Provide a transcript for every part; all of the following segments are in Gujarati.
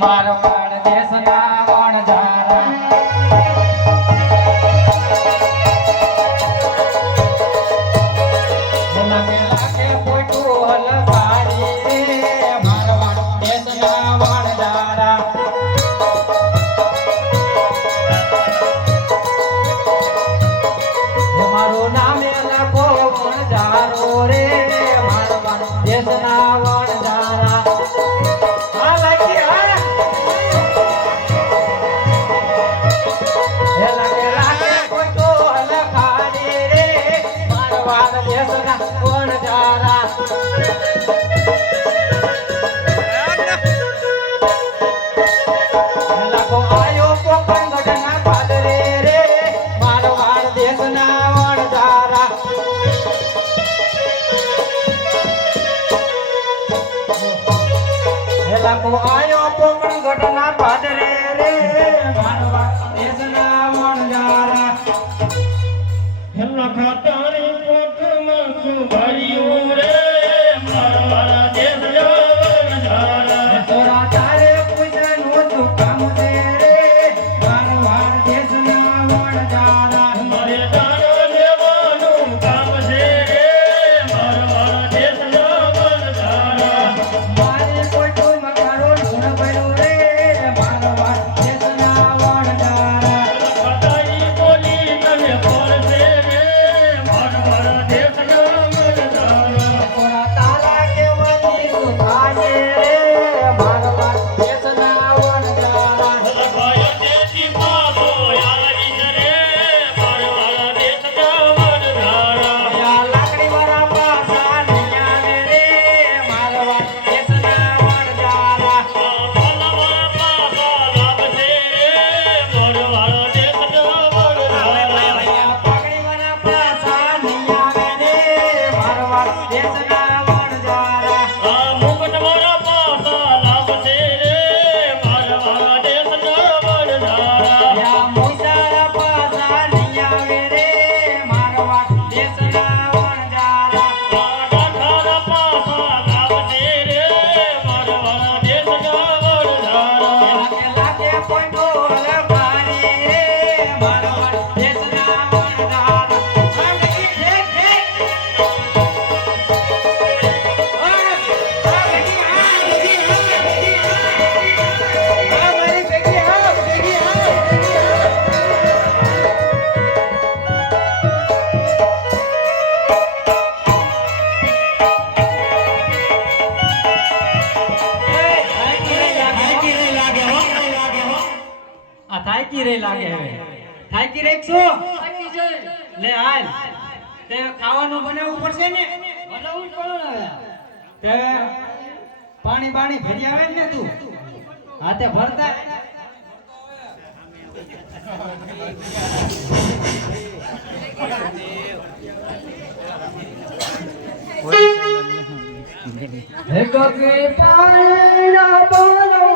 મારવાડ દેશના વણજારા લાગે લાગે પોટું હલકારી રે મારવાડ દેશના વણજારા મારું નામે લખો વણજારો રે મારવાડ દેશના વણજારા આયો પોકણ ઘટના પાદરે રે મારવા દેશના વણજારા લખતાની પોટમાં સુભર્યું રે મારવા દેશના વણજારા તોરા તારે પૂછવાનું તું કામ દે રે મારવા દેશના વણજારા મારે દાણો લેવાનું કામ છે રે મારવા દેશના વણજારા મારે કોઈ મકારો ઢૂંઢ પડ્યું રે મારવા દેશના વણજારા લખતાની બોલી તને પડશે રે મારવા દેશના વણજારા તોરા તારા કેવાની તું ખાજે રે મારવા દેશના વણજારા લખાય દેશી પાલો યારી રે મારવા દેશના વણજારા લાકડી વાળા પાસા નહીં આવે રે મારવા દેશના વણજારા પાલવા પાસા લાગશે રે મારવા દેશના વણજારા પકડી વાળા પાસા નહીં આવે રે મારવા દેશના વણજારા આ મુકટ મારા પાસા લાગશે રે મારવા દેશના વણજારા મોસારા પાસા નહીં આવે રે મારવા દેશના વણજારા ડાઠારા પાસા લાગશે રે મારવા દેશના વણજારા લાગે કોઈ ઢોલ ભારી રે મારવા દેશના વણજારા થાકી રે લાગે હવે થાકી રે શું લે હાલ તે ખાવાનું બનાવવું પડશે ને બનાવવું જ પડે ને તે પાણી બાણી ભરી આવે ને તું હાથે ભરતા હે કોકે પાણી ના બોલો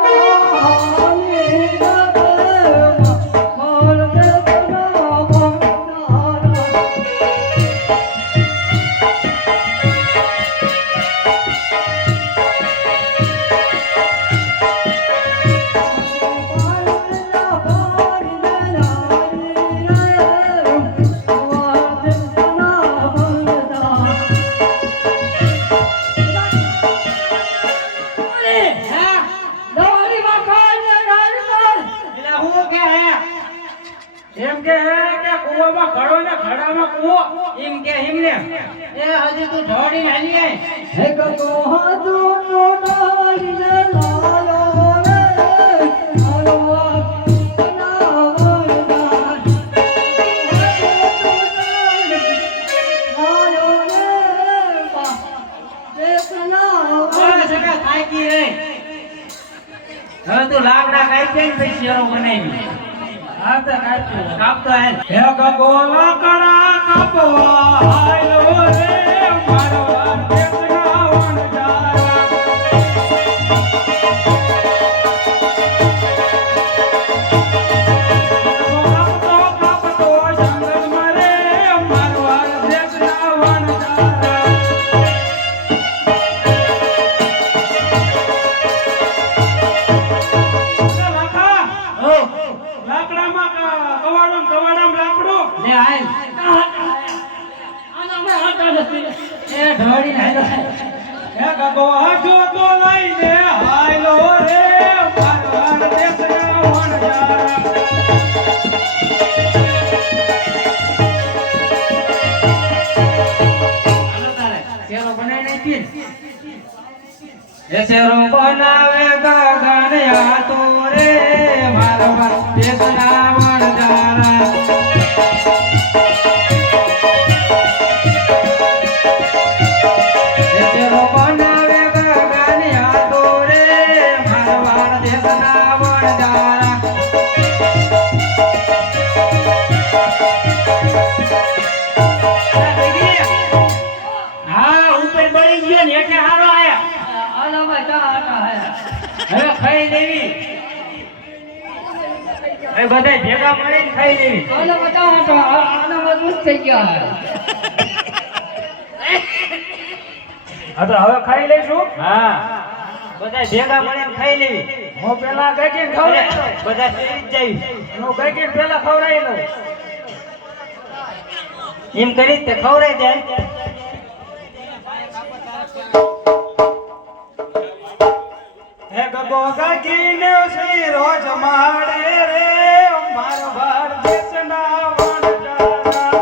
એમ કે હે કે કુવામાં ઘડો ને ઘડામાં કુવો એમ કે હિમને એ હજી તું ઢોળી હાલી આય હે કતો હાથો નો ડાળી ને લાયો રે આલવા બનાવરદાર લાયો રે બા દેખના ઓય સગા થાકી રે હવે તું લાકડા કાપી ને પછી શેરો બનાવી કાપતો હે ગગો લાકડા કાપવા આયો રે મારવા દેશના વણજારા કાપતો જંગલમાં રે મારવા દેશના વણજારા ગોજો તો લઈને હાલો રે મારવાડ દેશના વણજારા શેરો બનાવી નાખી એ શેરો બનાવે ગગન તો રે મારવાડ દેશના વણજારા બધા ભેગા મળીને ખાઈ લેવી આનો બતાવો તો આનો મજબૂત થઈ ગયા હા તો હવે ખાઈ લઈશું. હા બધા ભેગા મળીને ખાઈ લેવી હું પેલા ગગીને ખવડાવી બધા શેરી જ જઈ હું ગગીને પેલા ખવડાવી લઉં. એમ કરી તે ખવડાવી દે હે ગગો ગગીને શ્રી રોજ માડે રે મારો ભાર દેશના વણજારા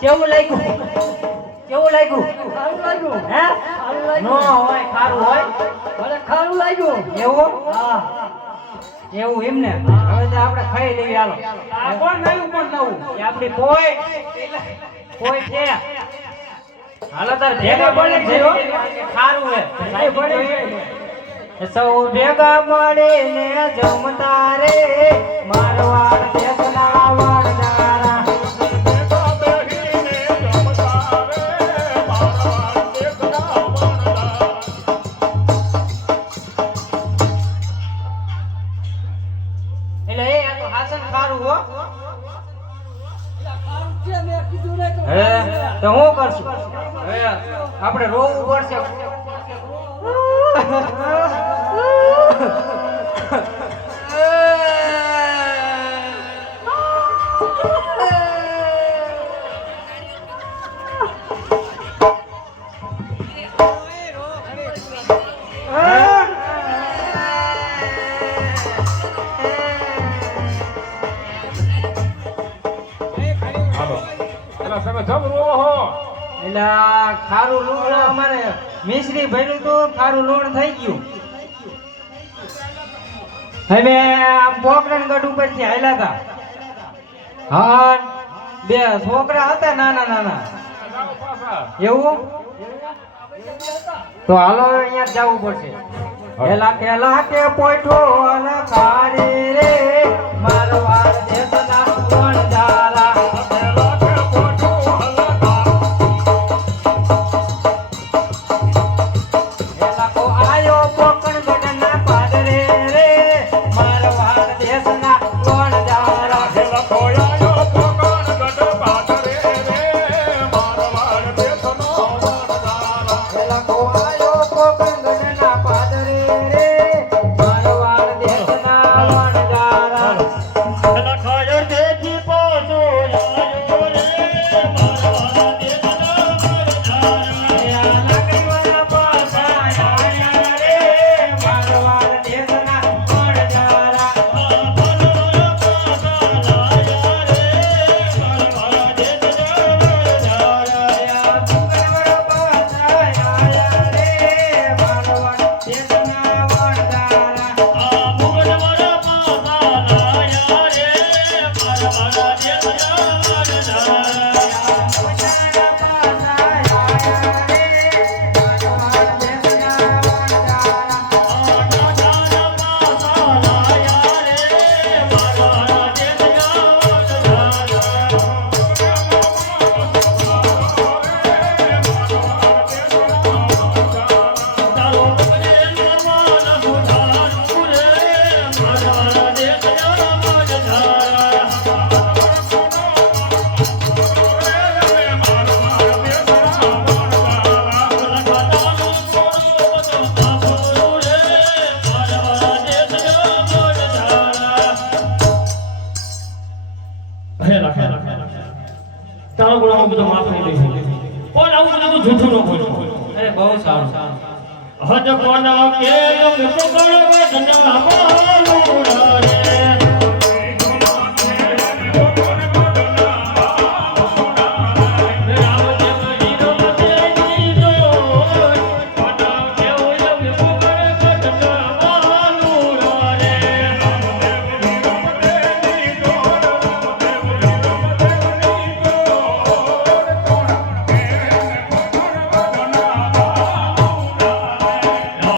કેવું લાગ્યું ખારું લાગ્યું હે ખારું લાગ્યું નો હોય ખારું હોય મને ખારું લાગ્યું એવું હા એવું એમ ને હવે તો આપણે ખાઈ લેવી હાલો આ કોણ નવું કોણ નવું? એ આપણી પોય છે હાલો તાર ભેગા બની મળી ગયો. ખારું હે એ બની ગઈ. સૌ ભેગા મળીને જમતા રે મારવાડ દેશના વણજારા એટલે એ આ તો હાસન ખારું હો ખારું છે મેં કીધું ને તો હે તો હું કરશું હવે આપણે રોવું પડશે હાલો. પેલા તમે જમ રોવો હો. એટલે આ ખારું લૂણ અમારે મિશ્રી ભર્યું તો ખારું લૂણ થઈ ગયું હવે આમ પોકરણગઢ ઉપરથી હાલ્યા હતા હા બે છોકરા હતા નાના નાના જાઓ પાછા. એવું તો હાલો અહીંયા જવું પડશે ખેલા ખેલા કે પોઠો અને ખારી રે મારવાડ દેશના વણજારા ખેલા કો આયો પોકરણગઢના પાદરે રે મારવાડ દેશના વણજારા ખેલા કો આયો પોકરણગઢ પાદરે રે મારવાડ દેશના વણજારા ખેલા કો આયો પોકરણગઢના પાદરે રે મારવાડ દેશના વણજારા લખાયો દેજી પોસો આયો રે મારવાડ દેશના વણજારા. હેલા તારો ગુનાહ બધો માફ કરી દઈશું પણ આવું બધું જૂઠું ન બોલતો અરે બહુ સારું હજ કોના કે પકડવા ધંધામાં